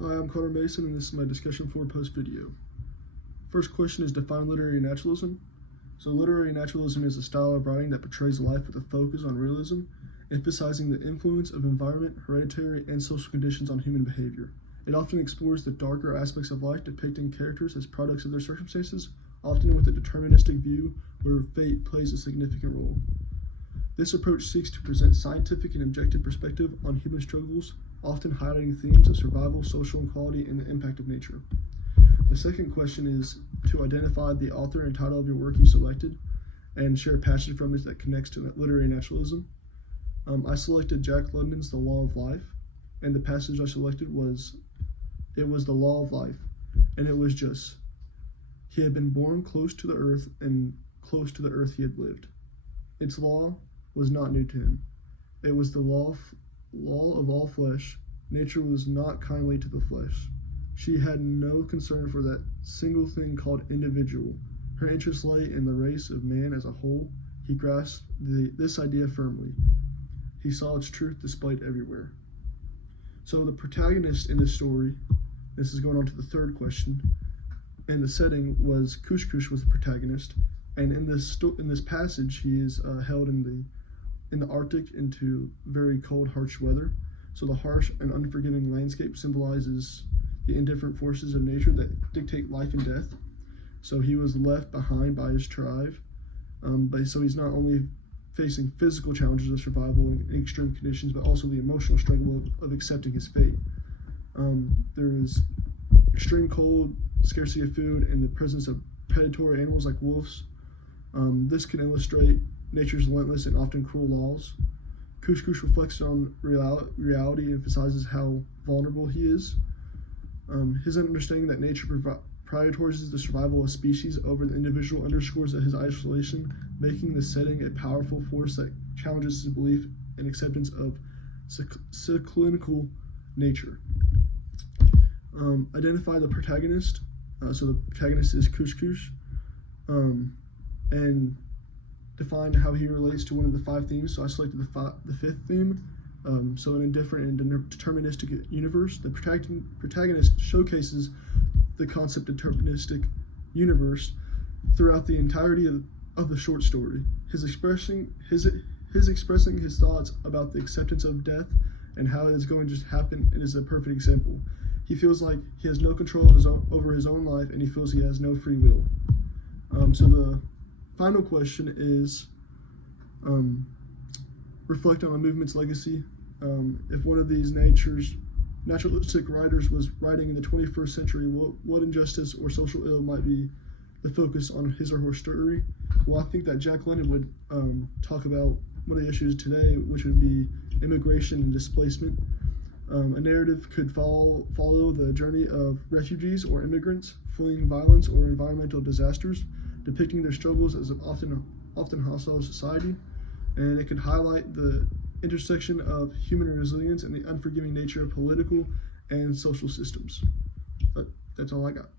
Hi, I'm Connor Mason, and this is my discussion forum post video. First question is define literary naturalism. So literary naturalism is a style of writing that portrays life with a focus on realism, emphasizing the influence of environment, hereditary, and social conditions on human behavior. It often explores the darker aspects of life, depicting characters as products of their circumstances, often with a deterministic view where fate plays a significant role. This approach seeks to present scientific and objective perspective on human struggles, often highlighting themes of survival, social inequality, and the impact of nature. The second question is to identify the author and title of your work you selected and share a passage from it that connects to literary naturalism. I selected Jack London's The Law of Life, and the passage I selected was the law of life, and it was just, he had been born close to the earth, and close to the earth he had lived. Its law was not new to him. It was the law of all flesh. Nature was not kindly to the flesh. She had no concern for that single thing called individual. Her interest lay in the race of man as a whole. He grasped this idea firmly. He saw its truth displayed everywhere. So the protagonist in this story, this is going on to the third question, and the setting was Kush was the protagonist, and in this passage he is held in the Arctic into very cold, harsh weather. So the harsh and unforgiving landscape symbolizes the indifferent forces of nature that dictate life and death. So he was left behind by his tribe, so he's not only facing physical challenges of survival in extreme conditions, but also the emotional struggle of accepting his fate. There is extreme cold, scarcity of food, and the presence of predatory animals like wolves. This can illustrate nature's relentless and often cruel laws. Kush reflects on reality and emphasizes how vulnerable he is. His understanding that nature prioritizes the survival of species over the individual underscores his isolation, making the setting a powerful force that challenges his belief and acceptance of cyclical nature. Identify the protagonist. So the protagonist is Kush, and define how he relates to one of the five themes. So I selected the fifth theme. So in a different and deterministic universe, the protagonist showcases the concept of deterministic universe throughout the entirety of the short story. His expressing his thoughts about the acceptance of death and how it is going to just happen, it is a perfect example. He feels like he has no control over his own life, and he feels he has no free will. So the final question is reflect on a movement's legacy. If one of these naturalistic writers was writing in the 21st century, what injustice or social ill might be the focus on his or her story? Well, I think that Jack London would talk about one of the issues today, which would be immigration and displacement. A narrative could follow the journey of refugees or immigrants fleeing violence or environmental disasters, depicting their struggles as an often hostile society, and it could highlight the intersection of human resilience and the unforgiving nature of political and social systems. But that's all I got.